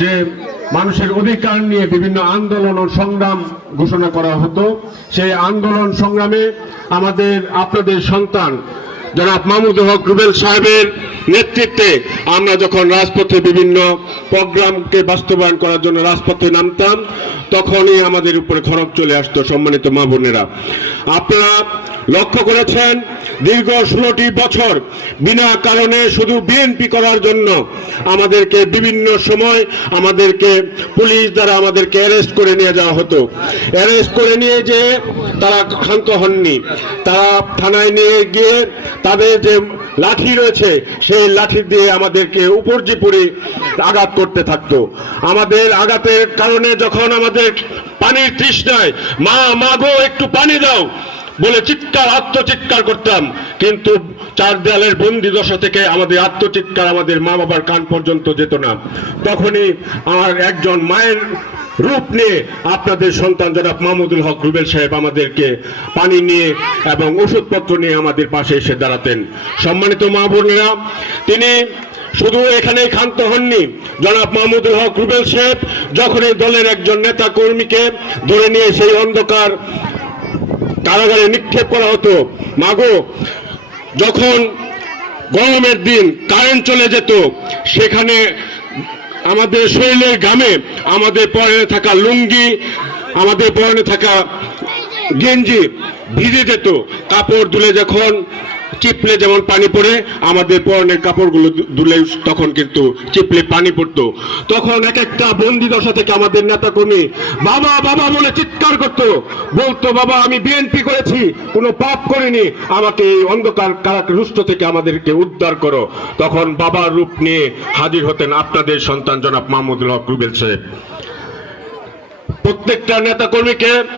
যে মানুষের অধিকার নিয়ে বিভিন্ন আন্দোলন ও সংগ্রাম ঘোষণা করা হতো, সেই আন্দোলন সংগ্রামে আমাদের আপনাদের সন্তান জনাব মাহমুদুল হক রুবেল সাহেবের নেতৃত্বে আমরা যখন রাজপথে বিভিন্ন প্রোগ্রামকে বাস্তবায়ন করার জন্য রাজপথে নামতাম, তখনই আমাদের উপরে খড়গ চলে আসতো। সম্মানিত মা বোনেরা, আপনারা লক্ষ্য করেছেন দীর্ঘ 16টি বছর বিনা কারণে শুধু বিএনপি করার জন্য আমাদেরকে বিভিন্ন সময় আমাদেরকে পুলিশ দ্বারা আমাদেরকে অ্যারেস্ট করে নিয়ে যাওয়া হতো। অ্যারেস্ট করে নিয়ে যে তারা ক্ষান্ত হননি, তারা থানায় নিয়ে গিয়ে তাদের যে লাঠি রয়েছে সেই লাঠি দিয়ে আমাদেরকে উপর্যুপরি আঘাত করতে থাকতো। আমাদের আঘাতের কারণে যখন আমাদের পানির তৃষ্ণায় মা গো একটু পানি দাও বলে চিৎকার আত্মচিৎকার করতাম, কিন্তু চার দেয়ালের বন্দি দশা থেকে আমাদের আত্মচিৎকার আমাদের মা বাবার কান পর্যন্ত যেত না। তখনই আমার একজন মায়ের রূপ নিয়ে আপনাদের সন্তান জনাব মাহমুদুল হক রুবেল সাহেব আমাদেরকে পানি নিয়ে এবং ওষুধপত্র নিয়ে আমাদের পাশে এসে দাঁড়াতেন। সম্মানিত মা বোনেরা, তিনি শুধু এখানেই ক্ষান্ত হননি। জনাব মাহমুদুল হক রুবেল সাহেব যখন এই দলের একজন নেতা কর্মীকে ধরে নিয়ে সেই অন্ধকার কারাগারে নিক্ষেপ করা হতো, মাগো যখন গরমের দিন কারেন্ট চলে যেত, সেখানে আমাদের শরীরের ঘামে আমাদের পরনে থাকা লুঙ্গি, আমাদের পরনে থাকা গেঞ্জি ভিজে যেত। কাপড় ধুলে যখন চিপলে যেমন পানি পড়ে, আমাদের পরনের কাপড়গুলো ধুলে তখন কিন্তু চিপলে পানি পড়তো। তখন এক একটা বন্দি দশা থেকে আমাদের নেতা কর্মী বাবা বাবা বলে চিৎকার করতো, বলতো বাবা আমি বিএনপি করেছি, কোনো পাপ করিনি, আমাকে এই অন্ধকার কারারুষ্ট থেকে আমাদেরকে উদ্ধার করো। তখন বাবার রূপ নিয়ে হাজির হতেন আপনাদের সন্তান জনাব মাহমুদুল হক রুবেল সাহেব। প্রত্যেকটা নেতা কর্মীকে